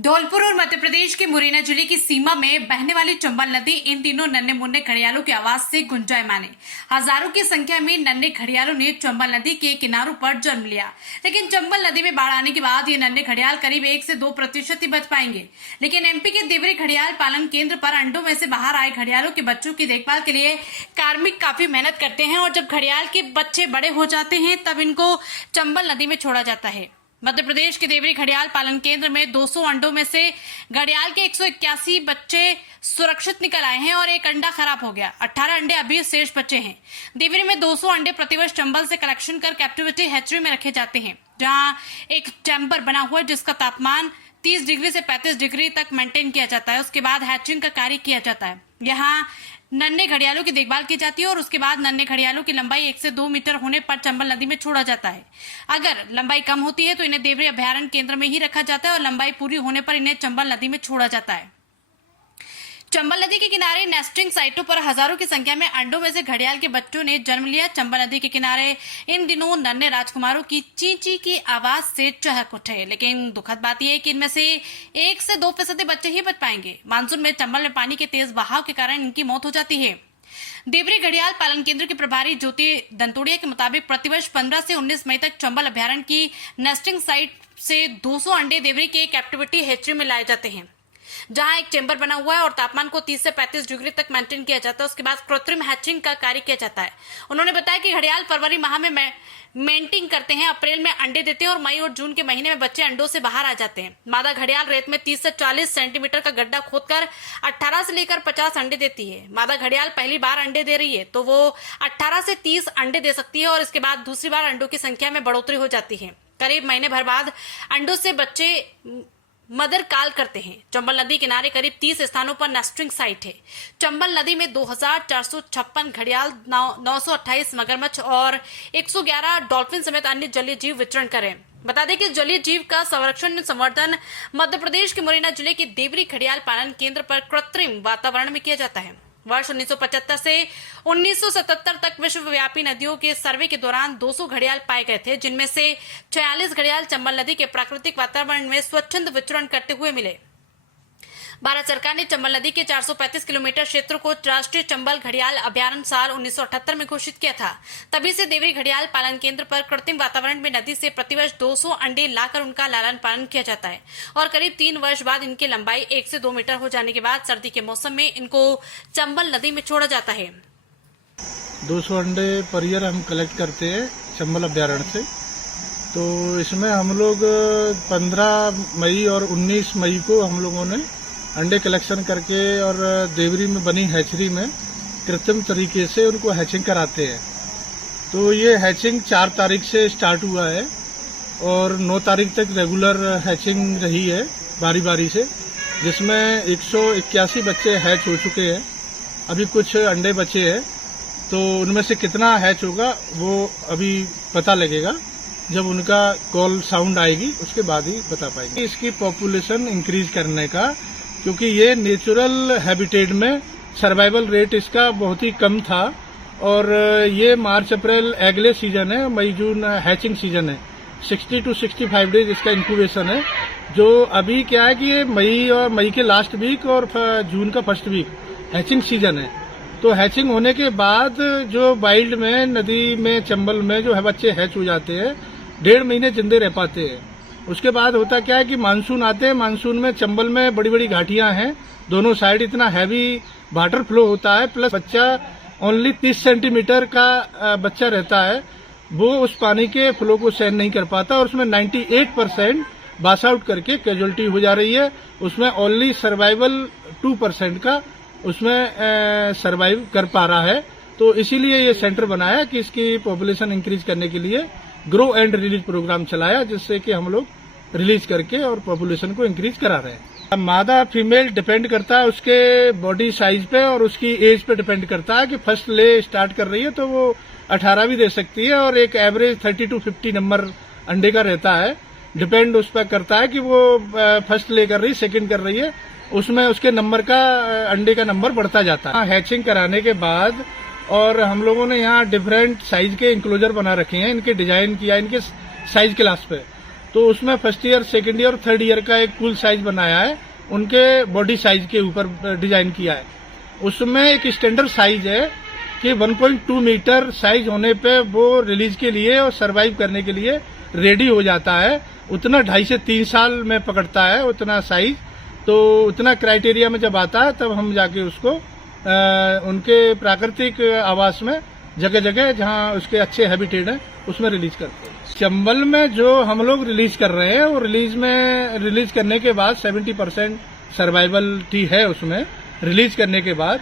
धौलपुर और मध्य प्रदेश के मुरैना जिले की सीमा में बहने वाली चंबल नदी इन दिनों नन्हे मुन्ने घड़ियालों की आवाज से गुंजायमान है। हजारों की संख्या में नन्हे घड़ियालों ने चंबल नदी के किनारों पर जन्म लिया, लेकिन चंबल नदी में बाढ़ आने के बाद ये नन्हे घड़ियाल करीब 1 से 2% ही बच पाएंगे। लेकिन एमपी के देवरी घड़ियाल पालन केंद्र पर अंडों में से बाहर आए घड़ियालों के बच्चों की देखभाल के लिए कार्मिक काफी मेहनत करते हैं और जब घड़ियाल के बच्चे बड़े हो जाते हैं तब इनको चंबल नदी में छोड़ा जाता है। मध्य प्रदेश के देवरी घड़ियाल पालन केंद्र में 200 अंडों में से घड़ियाल के 181 बच्चे सुरक्षित निकल आए हैं और एक अंडा खराब हो गया। 18 अंडे अभी शेष बचे हैं। देवरी में 200 अंडे प्रतिवर्ष चंबल से कलेक्शन कर कैप्टिविटी हैचरी में रखे जाते हैं, जहां एक चैम्बर बना हुआ है जिसका तापमान 30 डिग्री से 35 डिग्री तक मेंटेन किया जाता है। उसके बाद हैचिंग का कार्य किया जाता है। यहाँ नन्हे घड़ियालों की देखभाल की जाती है और उसके बाद नन्हे घड़ियालों की लंबाई 1 से 2 मीटर होने पर चंबल नदी में छोड़ा जाता है। अगर लंबाई कम होती है तो इन्हें देवरी अभयारण्य केंद्र में ही रखा जाता है और लंबाई पूरी होने पर इन्हें चंबल नदी में छोड़ा जाता है। चंबल नदी के किनारे नेस्टिंग साइटों पर हजारों की संख्या में अंडों में से घड़ियाल के बच्चों ने जन्म लिया। चंबल नदी के किनारे इन दिनों नन्हे राजकुमारों की चींची की आवाज से चहक उठे, लेकिन दुखद बात यह है कि इनमें से 1 से 2% बच्चे ही बच पाएंगे। मानसून में चंबल में पानी के तेज बहाव के कारण इनकी मौत हो जाती है। देवरी घड़ियाल पालन केंद्र के प्रभारी ज्योति दंतोड़िया के मुताबिक प्रतिवर्ष 15 से 19 मई तक चंबल अभयारण्य की नेस्टिंग साइट से 200 अंडे देवरी के कैप्टिविटी हैचरी में लाए जाते हैं, जहां एक चेंबर बना हुआ है और तापमान को 30 से 35 डिग्री तक मेंटेन किया जाता है। उसके बाद कृत्रिम हैचिंग का कार्य किया जाता है। उन्होंने बताया कि घड़ियाल फरवरी माह में मेंटिंग करते हैं, अप्रैल में अंडे देते हैं और मई और जून के महीने में बच्चे अंडों से बाहर आ जाते हैं। मादा घड़ियाल रेत में 30 से 40 सेंटीमीटर का गड्ढा खोदकर 18 से लेकर 50 अंडे देती है। मादा घड़ियाल पहली बार अंडे दे रही है तो वो 18 से 30 अंडे दे सकती है और इसके बाद दूसरी बार अंडों की संख्या में बढ़ोतरी हो जाती है। करीब महीने भर बाद अंडों से बच्चे मदर काल करते हैं। चंबल नदी किनारे करीब 30 स्थानों पर नेस्टिंग साइट है। चंबल नदी में 2456 घड़ियाल, 928 मगरमच्छ और 111 डॉल्फिन समेत अन्य जलीय जीव विचरण करें। बता दें कि जलीय जीव का संरक्षण संवर्धन मध्य प्रदेश के मुरैना जिले के देवरी घड़ियाल पालन केंद्र पर कृत्रिम वातावरण में किया जाता है। वर्ष 1975 से 1977 तक विश्वव्यापी नदियों के सर्वे के दौरान 200 घड़ियाल पाए गए थे, जिनमें से 46 घड़ियाल चंबल नदी के प्राकृतिक वातावरण में स्वच्छंद विचरण करते हुए मिले। भारत सरकार ने चंबल नदी के 435 किलोमीटर क्षेत्र को राष्ट्रीय चंबल घड़ियाल अभयारण्य साल 1978 में घोषित किया था। तभी से देवरी घड़ियाल पालन केंद्र पर कृत्रिम वातावरण में नदी से प्रतिवर्ष 200 अंडे लाकर उनका लालन पालन किया जाता है और करीब 3 वर्ष बाद इनकी लंबाई 1 से 2 मीटर हो जाने के बाद सर्दी के मौसम में इनको चंबल नदी में छोड़ा जाता है। 200 अंडे पर ईयर हम कलेक्ट करते हैं चंबल अभयारण्य से। तो इसमें हम लोग 15 मई और 19 मई को हम लोगों ने अंडे कलेक्शन करके और देवरी में बनी हैचरी में कृत्रिम तरीके से उनको हैचिंग कराते हैं। तो ये हैचिंग 4 तारीख से स्टार्ट हुआ है और 9 तारीख तक रेगुलर हैचिंग रही है बारी बारी से, जिसमें 181 बच्चे हैच हो चुके हैं। अभी कुछ अंडे बचे हैं, तो उनमें से कितना हैच होगा वो अभी पता लगेगा जब उनका कॉल साउंड आएगी, उसके बाद ही बता पाएंगे। इसकी पॉपुलेशन इंक्रीज करने का, क्योंकि ये नेचुरल हैबिटेट में सर्वाइवल रेट इसका बहुत ही कम था और ये मार्च अप्रैल अगले सीजन है, मई जून हैचिंग सीजन है। 60 to 65 डेज इसका इंक्यूबेशन है। जो अभी क्या है कि ये मई के लास्ट वीक और जून का फर्स्ट वीक हैचिंग सीजन है। तो हैचिंग होने के बाद जो वाइल्ड में नदी में चंबल में जो है बच्चे हैच हो जाते हैं, 1.5 महीने जिंदे रह पाते हैं। उसके बाद होता क्या है कि मानसून आते हैं। मानसून में चंबल में बड़ी बड़ी घाटियां हैं, दोनों साइड इतना हैवी वाटर फ्लो होता है, प्लस बच्चा ओनली 30 सेंटीमीटर का बच्चा रहता है, वो उस पानी के फ्लो को सहन नहीं कर पाता और उसमें 98% बास आउट करके कैजुअलिटी हो जा रही है। उसमें ओनली सर्वाइवल 2% का उसमें सर्वाइव कर पा रहा है। तो इसीलिए ये सेंटर बनाया कि इसकी पॉपुलेशन इंक्रीज करने के लिए ग्रो एंड रिलीज प्रोग्राम चलाया, जिससे कि हम लोग रिलीज करके और पॉपुलेशन को इंक्रीज करा रहे हैं। मादा फीमेल डिपेंड करता है उसके बॉडी साइज पे और उसकी एज पे डिपेंड करता है कि फर्स्ट ले स्टार्ट कर रही है तो वो 18 भी दे सकती है और एक एवरेज 30 to 50 नंबर अंडे का रहता है। डिपेंड उस पर करता है कि वो फर्स्ट ले कर रही, सेकंड कर रही है, उसमें उसके नंबर का अंडे का नंबर बढ़ता जाता है। हैचिंग कराने के बाद और हम लोगों ने यहाँ डिफरेंट साइज के इंक्लोजर बना रखे हैं, इनके डिजाइन किया इनके साइज क्लास पे। तो उसमें फर्स्ट ईयर, सेकंड ईयर और थर्ड ईयर का एक कुल साइज बनाया है, उनके बॉडी साइज के ऊपर डिजाइन किया है। उसमें एक स्टैंडर्ड साइज है कि 1.2 मीटर साइज होने पे वो रिलीज के लिए और सरवाइव करने के लिए रेडी हो जाता है। उतना 2.5 से 3 साल में पकड़ता है उतना साइज। तो उतना क्राइटेरिया में जब आता है तब हम जाके उसको उनके प्राकृतिक आवास में जगह जगह जहां उसके अच्छे हैबिटेट हैं उसमें रिलीज करते हैं। चंबल में जो हम लोग रिलीज कर रहे हैं वो रिलीज करने के बाद 70% सर्वाइवलिटी है उसमें रिलीज करने के बाद।